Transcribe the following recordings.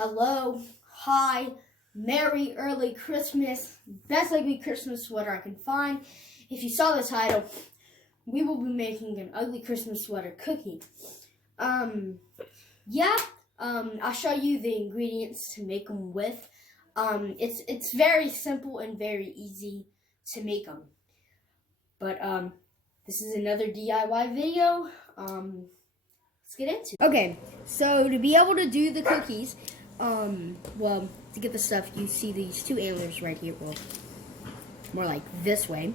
hello, hi, merry early Christmas, best ugly Christmas sweater I can find. If you saw the title, we will be making an ugly Christmas sweater cookie. I'll show you the ingredients to make them with. It's very simple and very easy to make them. But this is another DIY video. Let's get into it. Okay, so to be able to do the cookies, to get the stuff, you see these two antlers right here. Well, more like this way.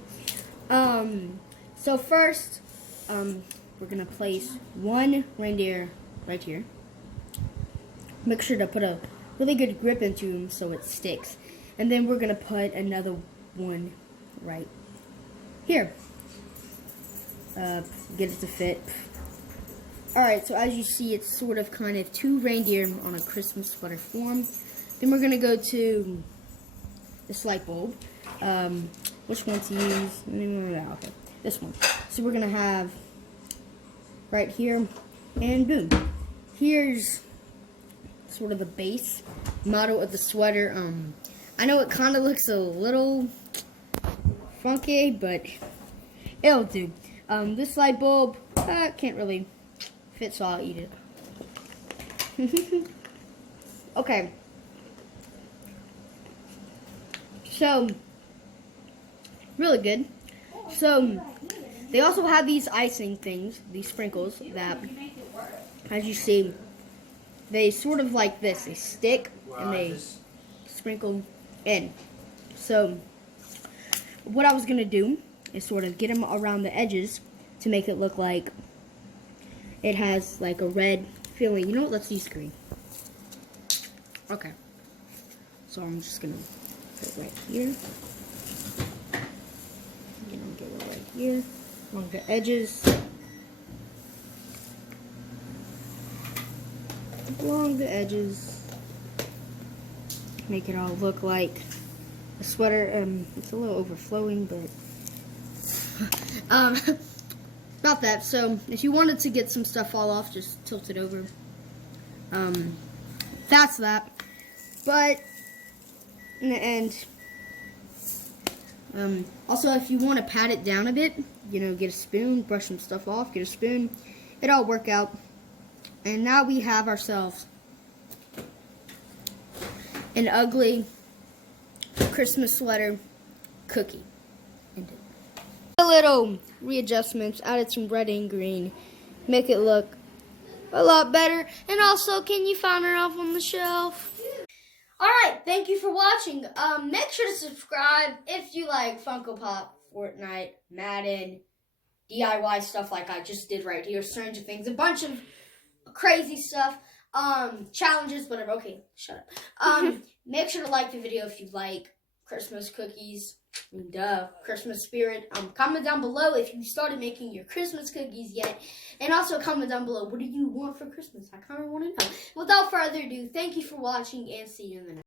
So first, we're gonna place one reindeer right here. Make sure to put a really good grip into them so it sticks. And then we're gonna put another one right here. Get it to fit. Alright, so as you see, it's sort of kind of two reindeer on a Christmas sweater form. Then we're gonna go to this light bulb. Which one to use? Okay, this one. So we're gonna have right here, and boom. Here's sort of the base model of the sweater. I know it kind of looks a little funky, but it'll do. This light bulb can't really fit, so I'll eat it. Okay. So, really good. So, they also have these icing things, these sprinkles, that, as you see, they sort of like this. They stick and they sprinkle in. So, what I was going to do is sort of get them around the edges to make it look like it has like a red feeling. You know what? Let's use green. Okay. So I'm just going to put it right here. Get it right here along the edges. Along the edges. Make it all look like a sweater. It's a little overflowing, but not that. So if you wanted to get some stuff fall off, just tilt it over. That's that. But in the end, also if you want to pat it down a bit, you know, get a spoon, brush some stuff off, get a spoon, it all work out. And now we have ourselves an ugly Christmas sweater cookie. A little readjustments, added some red and green, make it look a lot better. And also, can you find her off on the shelf? Alright, thank you for watching. Make sure to subscribe if you like Funko Pop, Fortnite, Madden, DIY stuff like I just did right here, Stranger Things, a bunch of crazy stuff, challenges, whatever. Okay, shut up. Make sure to like the video if you like Christmas cookies. Christmas spirit. Comment down below if you started making your Christmas cookies yet. And also comment down below, what do you want for Christmas? I kind of want to know. Without further ado, thank you for watching and see you in the next